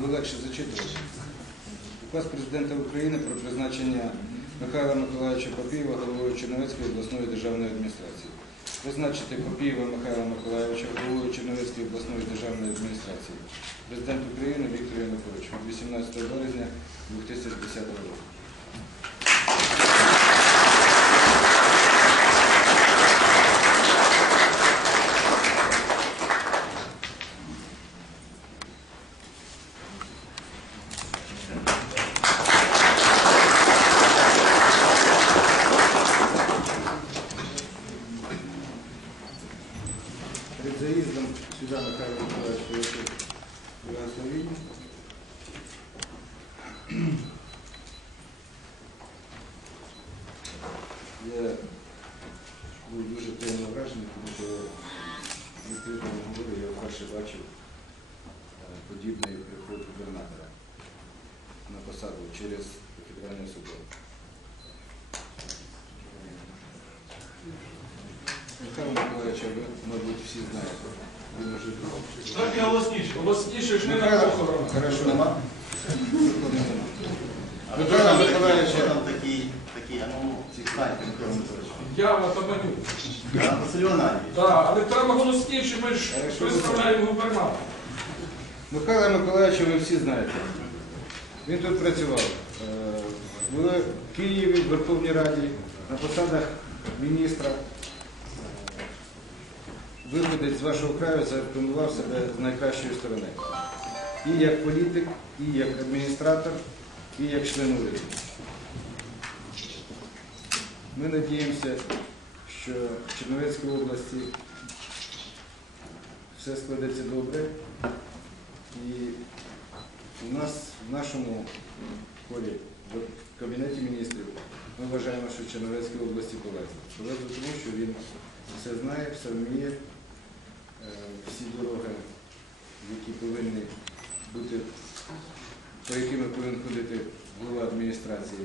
Його легше зачитувати. Указ президента України про призначення Михайла Миколаївича Попієва головою Черновецької обласної державної адміністрації. Призначити Попієва Михайла Миколаївича головою Черновецької обласної державної адміністрації. Президент України Віктор Янукович від 18 березня 2010 року. Перед заездом сюда Михаил Николаевич получил благословение. Я був дуже приємно вражений, тому що в відкритому говорі я вперше бачив е, подібний приход губернатора на посаду через федеральний собор. Михайло Миколаївича ви, мабуть, всі знаєте. Він уже Трохи голосніше. Голосніше ж не на Михайло, похорон. хорошо. Нема? Михайло ви Миколаївич, там такі, а ну, цікаві, Михайло Миколаївич. Я в Атаманю. А, Василь Іванович, Так, але треба голосніше, ми ж Хорошо. представляємо губернатора. Михайла Миколаївича ви всі знаєте. Він тут працював е, в Києві, в Верховній Раді, на посадах міністра. Виходить з вашого краю зарекомендував себе з найкращої сторони. І як політик, і як адміністратор, і як член уряду. Ми надіємося, що в Чернівецькій області все складеться добре. І у нас в нашому полі, в Кабінеті міністрів, ми вважаємо, що в Чернівецькій області полезно. Полезно тому, що він все знає, все вміє, по якими повинен ходити голова адміністрації,